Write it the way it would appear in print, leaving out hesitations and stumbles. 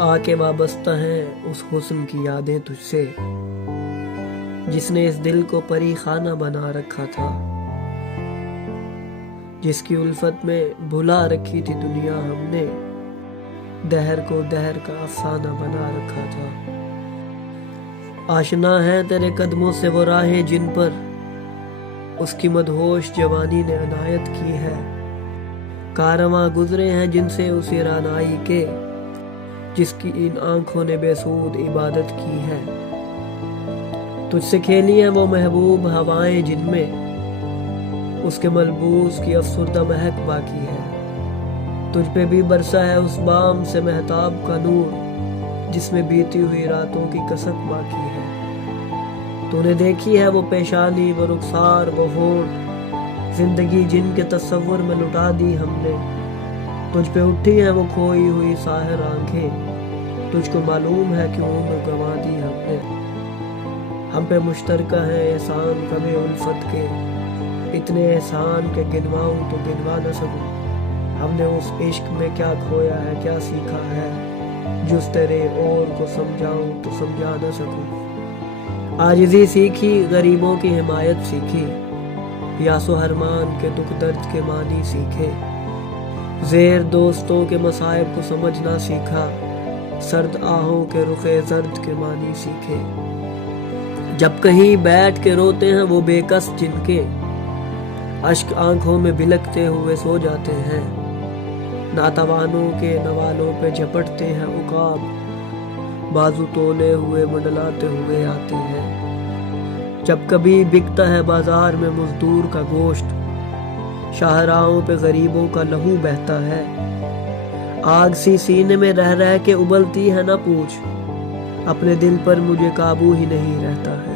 آ کے وابستہ ہیں اس حسن کی یادیں تجھ سے جس نے اس دل کو پری خانہ بنا رکھا تھا، جس کی الفت میں بھلا رکھی تھی دنیا ہم نے، دہر کو دہر کا افسانہ بنا رکھا تھا۔ آشنا ہے تیرے قدموں سے وہ راہیں جن پر اس کی مدہوش جوانی نے عنایت کی ہے، کارواں گزرے ہیں جن سے اس رعنائی کے جس کی ان آنکھوں نے بے سود عبادت کی ہے۔ تجھ سے کھیلی ہیں وہ محبوب ہوائیں جن میں اس کے ملبوس کی افسردہ مہک باقی ہے، تجھ پہ بھی برسا ہے اس بام سے مہتاب کا نور جس میں بیتی ہوئی راتوں کی کسک باقی ہے۔ تو نے دیکھی ہے وہ پیشانی، وہ رخسار، وہ ہونٹ، زندگی جن کے تصور میں لٹا دی ہم نے، تجھ پہ اٹھی ہیں وہ کھوئی ہوئی ساحر آنکھیں، تجھ کو معلوم ہے کیوں عمر گنوا دی ہم نے۔ ہم پہ مشترکہ ہے احسان کبھی الفت کے، اتنے احسان کے گنواؤں تو گنوا نہ سکوں، ہم نے اس عشق میں کیا کھویا ہے کیا سیکھا ہے، جس تیرے اور کو سمجھاؤں تو سمجھا نہ سکوں۔ عاجزی سیکھی، غریبوں کی حمایت سیکھی، یاس و حرمان کے دکھ درد کے معنی سیکھے، زیر دوستوں کے مصائب کو سمجھنا سیکھا، سرد آہوں کے رخ زرد کے معنی سیکھے۔ جب کہیں بیٹھ کے روتے ہیں وہ بے کس جن کے اشک آنکھوں میں بلکتے ہوئے سو جاتے ہیں، ناتوانوں کے نوالوں پہ جھپٹتے ہیں عقاب، بازو تولے ہوئے منڈلاتے ہوئے آتے ہیں۔ جب کبھی بکتا ہے بازار میں مزدور کا گوشت، شاہراہوں پہ غریبوں کا لہو بہتا ہے، آگ سی سینے میں رہ رہ کے ابلتی ہے نہ پوچھ، اپنے دل پر مجھے قابو ہی نہیں رہتا ہے۔